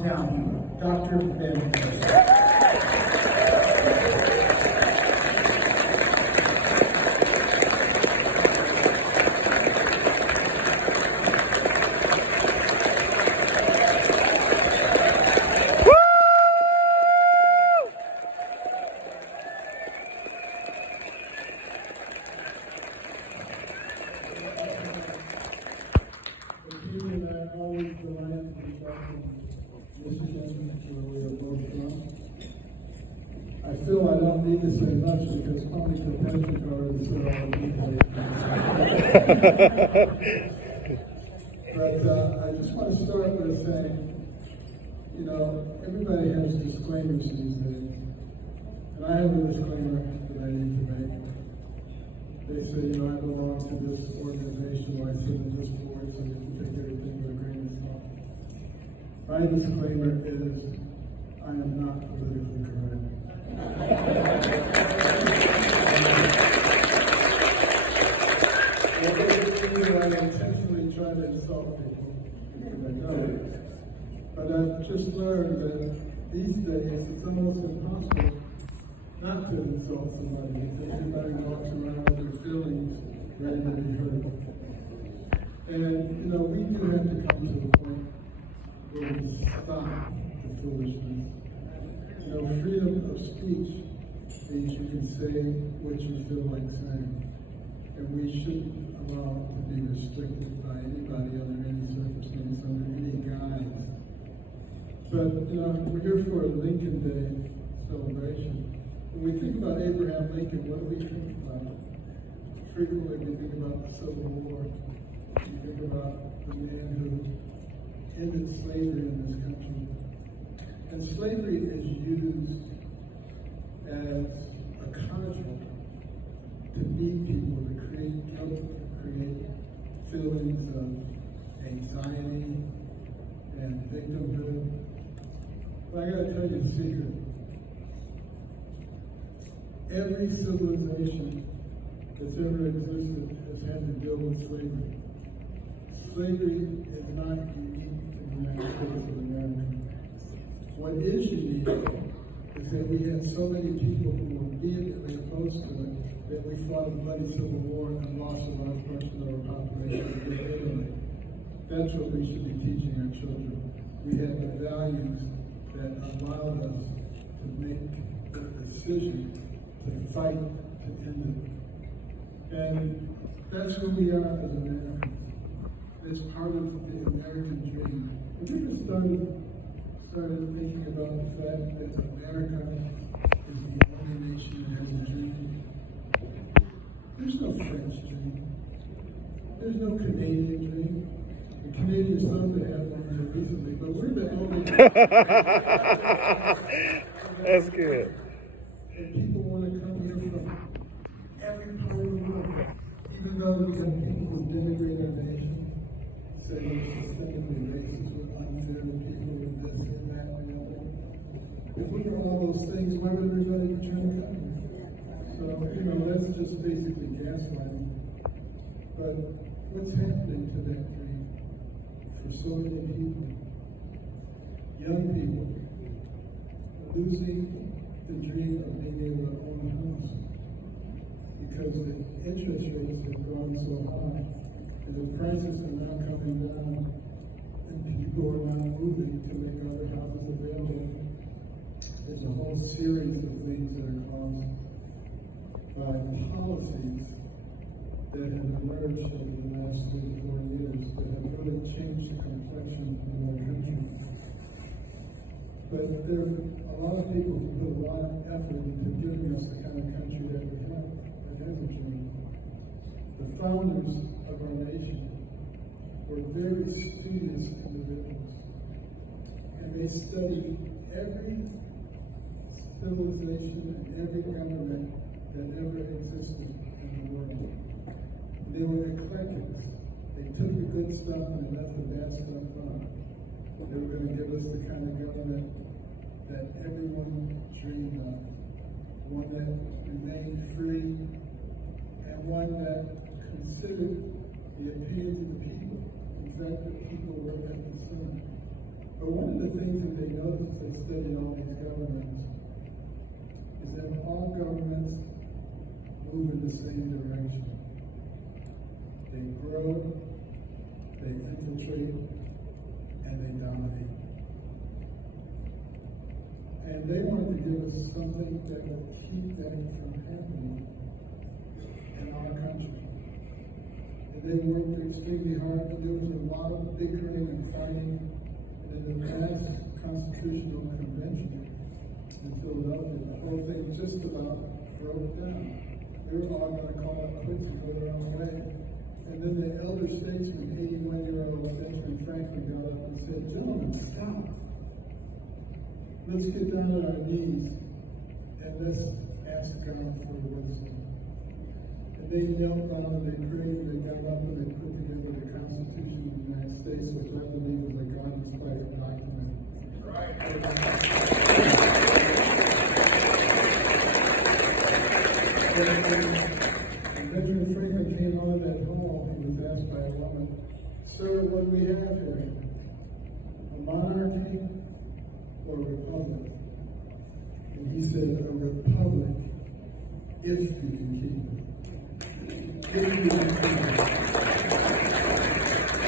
hometown hero, Dr. Ben Carson. I feel I don't need to say much because public compassion cards are all But I just want to start by saying, you know, everybody has disclaimers these days. And I have a disclaimer that I need to make. They say, you know, I belong to this organization, or I sit in this board, so you can take everything with a grain of salt. My disclaimer is, I am not politically correct. I intentionally try to insult people, because I know it. But I've just learned that these days it's almost impossible not to insult somebody. Everybody walks around with their feelings ready to be heard. And, you know, we do have to come to the point where we stop the foolishness. You know, freedom of speech means you can say what you feel like saying. And we shouldn't allow it to be restricted by anybody under any circumstance, under any guise. But, you know, we're here for a Lincoln Day celebration. When we think about Abraham Lincoln, what do we think about? Frequently we think about the Civil War. We think about the man who ended slavery in this country. And slavery is used as a conduit to beat people, to create guilt, to create feelings of anxiety and victimhood. But I gotta tell you a secret. Every civilization that's ever existed has had to deal with slavery. Slavery is not unique to the United States of America. What is unique is that we had so many people who were vehemently opposed to it that we fought a bloody civil war and lost a large portion of our population to get rid of it. That's what we should be teaching our children. We have the values that allowed us to make the decision to fight to end it. And that's who we are as Americans. It's part of the American dream. Have you ever started thinking about the fact that America is the only nation that has a dream? There's no French dream. There's no Canadian dream. The Canadians thought they had one until recently, but we're the only. That's good. And people want to come here from every part of the world, even though we have people who denigrate our nation, say we're systemically racist, we're unfair to people with this and that and the other. If we were all those things, why would everybody be trying to come here? So, you know, that's just basically gaslighting. But what's happening to that dream for so many people? Young people losing the dream of being able to own a house because the interest rates have gone so high and the prices are now coming down and people are now moving to make other houses available. There's a whole series of things that are caused by policies that have emerged over the last 3 to 4 years that have really changed the complexion of our country. But there are a lot of people who put a lot of effort into giving us the kind of country that we have, that has a dream. The founders of our nation were very studious individuals. And they studied every civilization and every government that ever existed in the world. They were eclectics. They took the good stuff and they left the bad stuff out. They were going to give us the kind of government that everyone dreamed of. One that remained free and one that considered the opinions of the people. In fact, the people were at the center. But one of the things that they noticed, they studied all these governments, is that all governments move in the same direction. They grow, they infiltrate, and they dominate. And they wanted to give us something that would keep that from happening in our country. And they worked extremely hard, and there was a lot of bickering and fighting. And in the last Constitutional Convention in Philadelphia, the whole thing just about broke down. They were all going to call it quits and go their own way. And then the elder statesman, 81-year-old Benjamin Franklin, got up and said, "Gentlemen, stop. Let's get down on our knees and let's ask God for wisdom." And they knelt down and they prayed and they got up and they put together the Constitution of the United States, which I believe is a God-inspired document. And Benjamin Franklin came out of that hall, he was asked by a woman, "Sir, what do we have here? A monarchy or a republic?" And he said, "A republic, if you can keep it." If you can keep it.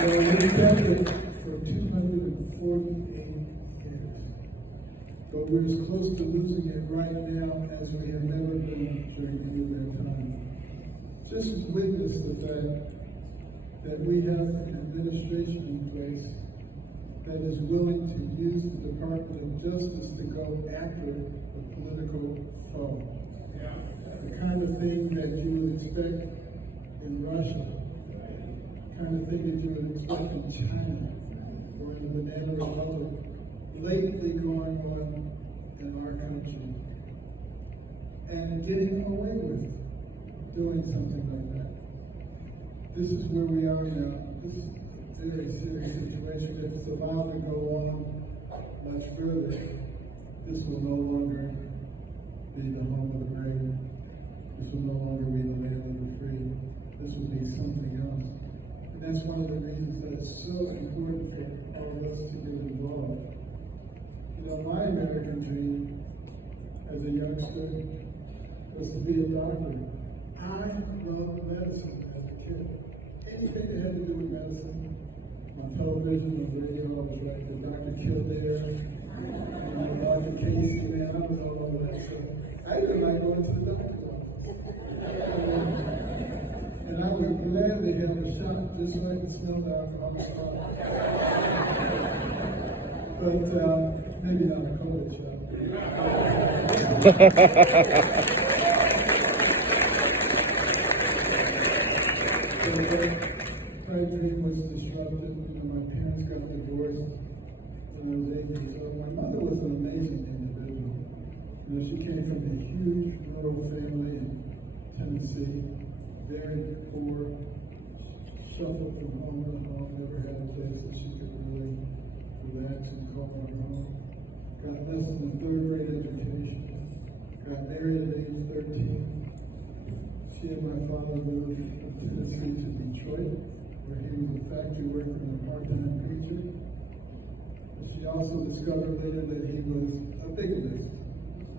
So we kept it for 248 years. But we're as close to losing it right now as we have never been during any of that time. Just witness the fact that we have an administration in place that is willing to use the Department of Justice to go after a political foe. The kind of thing that you would expect in Russia, the kind of thing that you would expect in China or in the Banana Republic, blatantly going on in our country and getting away with doing something like that. This is where we are now. This is a very serious situation. If it's allowed to go on much further, this will no longer be the home of the brave. This will no longer be the land of the free. This will be something else. And that's one of the reasons that it's so important for all of us to get involved. You know, my American dream as a youngster was to be a doctor. I loved medicine as a kid. Anything that had to do with medicine, on television, on radio, I was like the Dr. Kildare, Dr. Casey, man, I was all over that stuff. I even like going to the doctor's office. And I would gladly have a shot just so I could smell the alcohol. But maybe not a COVID shot. My dream was disrupted. You know, my parents got divorced when I was 8 years old. My mother was an amazing individual. You know, she came from a huge rural family in Tennessee, very poor, shuffled from home to home, never had a place that she could really relax and call her home. Got less than a third-grade education. Got married at age 13. She and my father moved from Tennessee to Detroit, where he was a factory worker and a part-time preacher. But she also discovered later that he was a bigamist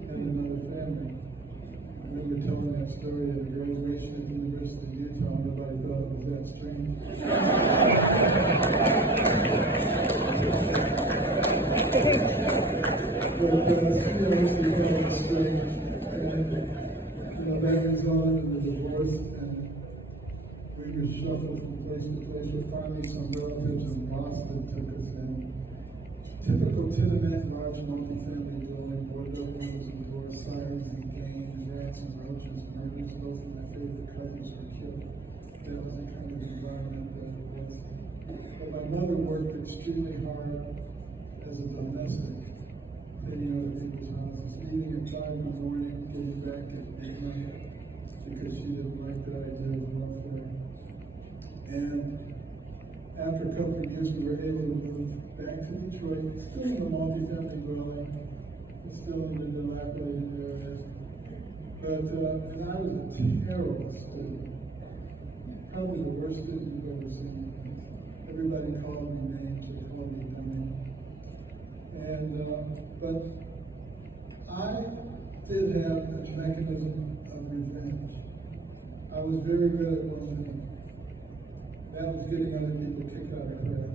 and another family. I remember telling that story at a graduation at the University of Utah. Nobody thought it was that strange. But seriously, that was strange. And that resulted in the divorce, and we were shuffled from place to place. But finally, some relatives in Boston took us in. Typical tenement, large multi-family dwelling, wardrobe windows and doors, sirens and gangs, rats and roaches, murders. Both of my favorite cousins were killed. That was the kind of environment that it was. But my mother worked extremely hard as a domestic, cleaning other people's houses, leaving at 5 in the morning, getting back at midnight, because she didn't like the idea of welfare. And after a couple of years, we were able to move back to Detroit, still in a multi-family dwelling, still in the dilapidated areas. But, and I was a terrible student. Probably the worst student you've ever seen. Everybody called me names, they called me dummy. But I did have a mechanism of revenge. I was very good at one thing. That was getting other people kicked out of class.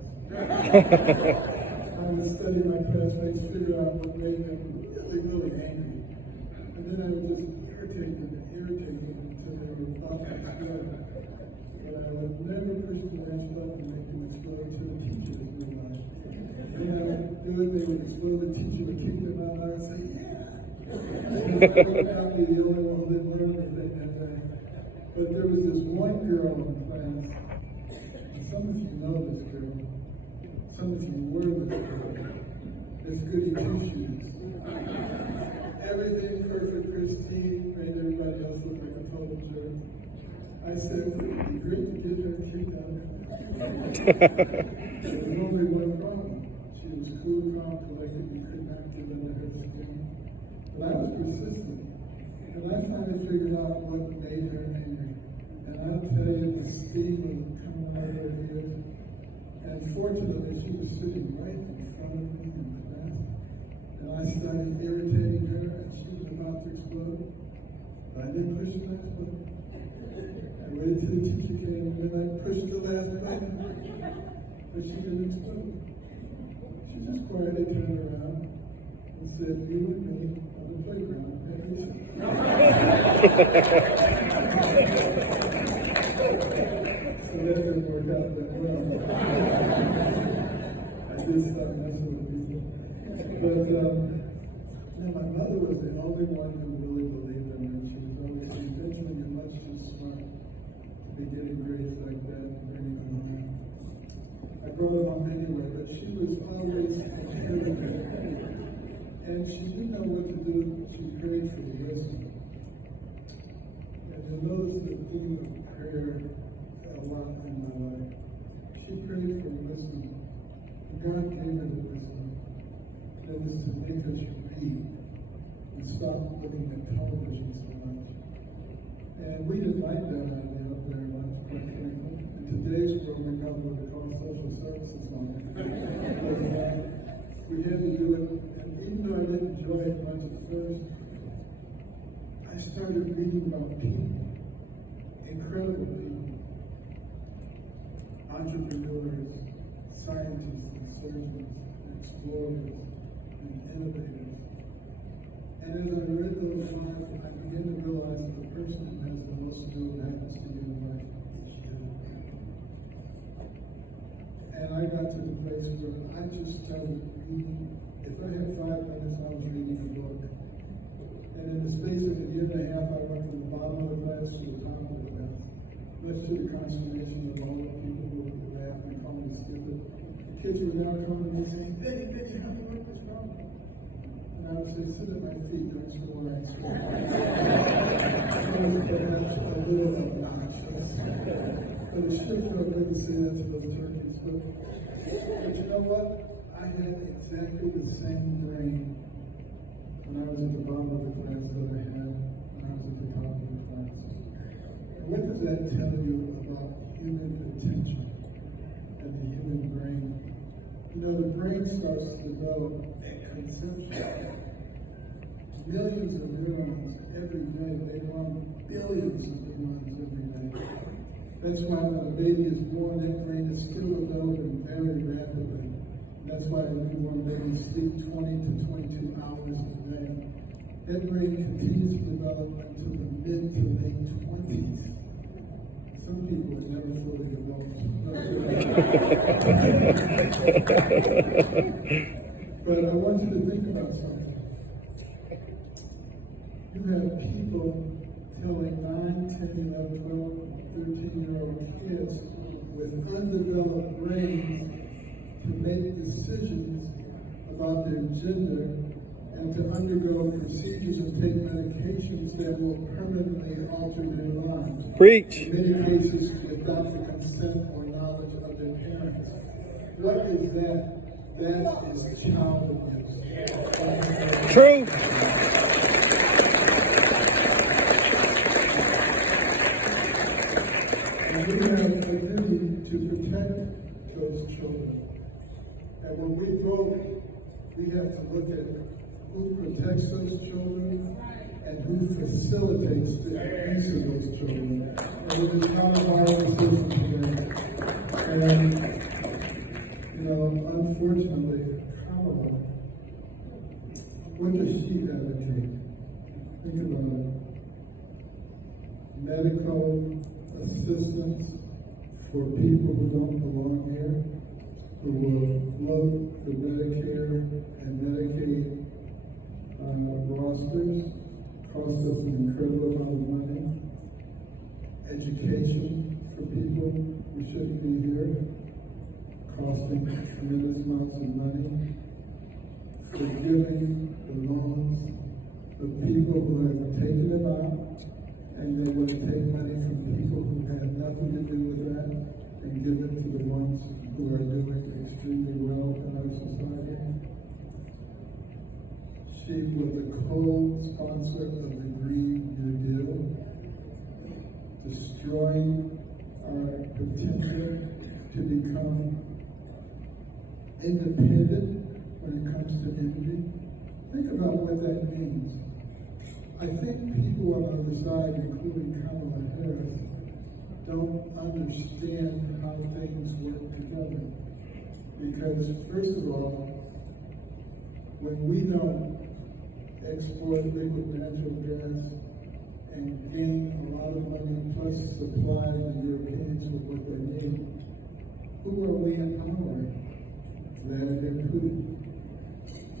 I would study my classmates, figure out what made them really, really angry. And then I would just irritate them until they were about to explode. But I would never push the last button and make them explode until the teachers realized. Then I would do it, they would explode, the teacher would kick them out, and I would say, yeah. I'd be the only one who didn't learn anything that day. But there was this one girl in class, and some of you know this girl, some of you were this girl, this goody two-shoes. Everything perfect, Christine, made everybody else look like a total jerk. I said, it would be great to get her kicked out. There was only one problem. She was cool, calm, collected. We could not get under her skin. But I was persistent. And I finally figured out what made her angry. And I'll tell you, the steam was coming out of her ears. And fortunately, she was sitting right in front of me in class. And I started irritating her, and she was about to explode. But I didn't push the last button. I waited till the teacher came, and then I pushed the last button. But she didn't explode. She just quietly turned around and said, "You and me on the playground every day." So that didn't work out that well. I did start messing with people. But my mother was the only one who really believed in me. She was always saying, "Benjamin, you're much too smart to be getting grades like that and bringing them home." I brought them home anyway, but she was always encouraging. And she didn't know what to do. She prayed for wisdom. And you'll notice the theme of prayer a lot in my life. She prayed for wisdom. And God gave her the wisdom. That is to make us read and stop looking at television so much. And we didn't like that idea very much, quite frankly. In today's world, we got what we call social services on it. We had to do it, and even though I didn't enjoy it much at first, I started reading about people, incredible people, entrepreneurs, scientists, and surgeons, and explorers, and innovators. And as I read those lives, I began to realize that the person who has the most to do what happens to you in life is you. And I got to the place where I just started reading. If I had 5 minutes, I was reading a book. And in the space of a year and a half, I went from the bottom of the class to the top of the class. Much to the consternation of all the people who would laugh and call me stupid. Kids were now coming to me saying, Benny, how do you work this problem? And I would say, sit at my feet, don't score I swear. That was perhaps a little obnoxious. But it sure felt good to say that to those turkeys. But you know what? I had exactly the same brain when I was at the bottom of the class that I had when I was at the top of the class. And what does that tell you about human potential and the human brain? You know, the brain starts to develop at conception. Millions of neurons every day. They run billions of neurons every day. That's why when a baby is born, that brain is still developing very rapidly. That's why a newborn baby sleeps 20 to 22 hours a day. That brain continues to develop until the mid to late 20s. Some people are never fully developed. But I want you to think about something. You have people telling 9, 10, 11, 12, 13-year-old kids with undeveloped brains to make decisions about their gender and to undergo procedures and take medications that will permanently alter their lives. Preach. In many cases, without the consent or knowledge of their parents. What is that? That is child abuse. True. And we have a duty to protect those children. And when we vote, we have have to look at who protects those children and who facilitates the abuse of those children. And it is not of our decision today. And, unfortunately, Kamala, what does she advocate? Think about it. Medical assistance for people who don't belong here, who will float the Medicare and Medicaid rosters, cost us an incredible amount of money. Education for people who shouldn't be here, costing tremendous amounts of money. Forgiving the loans of people who have taken them out, and they want to take money from people who had nothing to do with that and give it to the ones who are doing extremely well in our society. She was a co-sponsor of the Green New Deal, destroying our potential to become independent when it comes to energy. Think about what that means. I think people on the other side, including Kamala Harris, don't understand how things work together. Because, first of all, when we don't export liquid natural gas and gain a lot of money plus supply the Europeans with what they need, who are we empowering? Vladimir Putin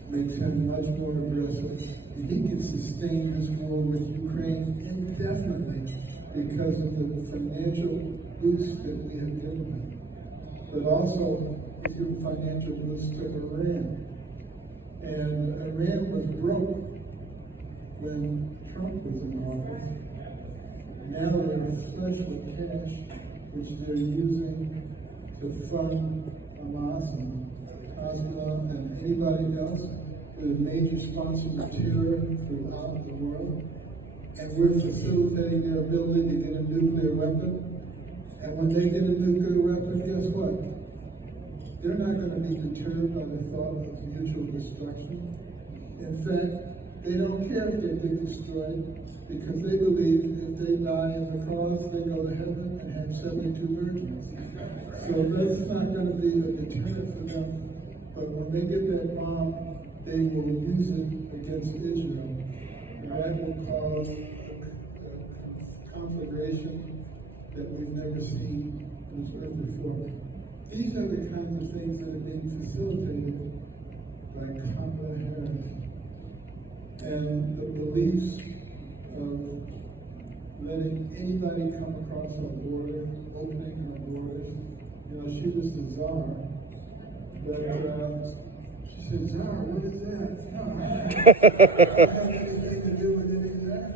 makes him much more aggressive. He can sustain this war with Ukraine indefinitely because of the financial boost that we have given him. But also, he's given financial boost to Iran. And Iran was broke when Trump was in office. Now they're flush with cash, which they're using to fund Hamas and Hezbollah and anybody else with a major sponsor of terror throughout the world. And we're facilitating their ability to get a nuclear weapon. And when they get a nuclear weapon, guess what? They're not going to be deterred by the thought of mutual destruction. In fact, they don't care if they get destroyed because they believe if they die in the cause, they go to heaven and have 72 virgins. So that's not going to be a deterrent for them. But when they get that bomb, they will use it against Israel. And that will cause a conflagration that we've never seen on this earth before. These are the kinds of things that are being facilitated by Kamala Harris. And the beliefs of letting anybody come across our border, opening our borders. She was the czar. But she said, "Czar, what is that?" No, I don't have anything to do with any of that.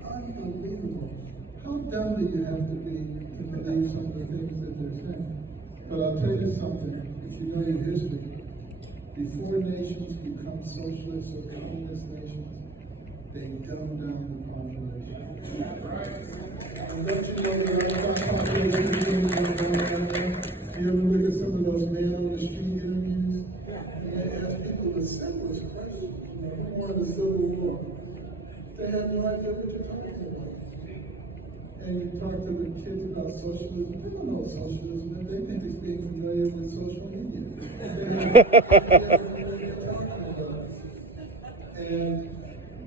Unbelievable. How dumb do you have to be to believe some of the things that they're saying? But I'll tell you something, if you know your history, before nations become socialist or communist nations, they dumb down the population. And don't you know that population? You ever look at some of those men on the street interviews? And they ask people the simplest questions. Who won the Civil War? They have no idea what you're talking about. And you talk to the kids about socialism, they don't know socialism, and they think it's being familiar with social media. They don't know what you're talking about. And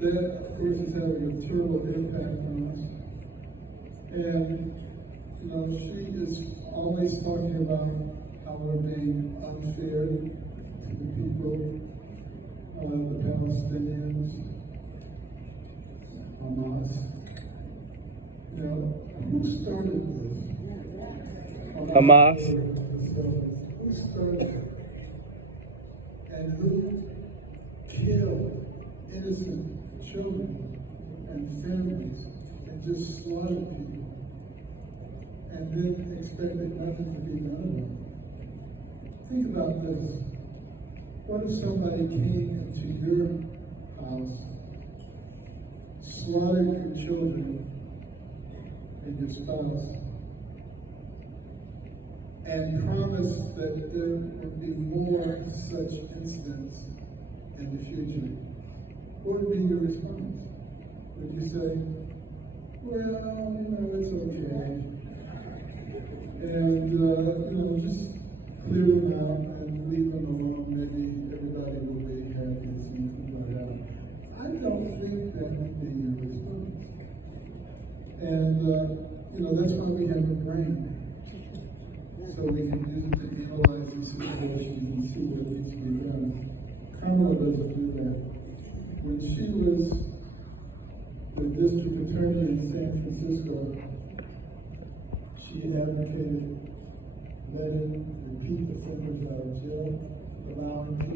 that, of course, is having a terrible impact on us. And, she is always talking about how we're being unfair to the people, the Palestinians, Hamas. Who started this? Hamas. Who started it? And who killed innocent children and families and just slaughtered people? And then expected nothing to be done about it. Think about this. What if somebody came into your house, slaughtered your children and your spouse, and promised that there would be more such incidents in the future, what would be your response? Would you say, well, it's okay, and just clear them out and leave them alone? Maybe everybody will be happy and see things like that. I don't think that would be your response. And that's why we have a brain, so we can use it to analyze the situation and see what needs to be done. Kamala doesn't do that. When she was the district attorney in San Francisco, she advocated letting repeat offenders out of jail, allowing people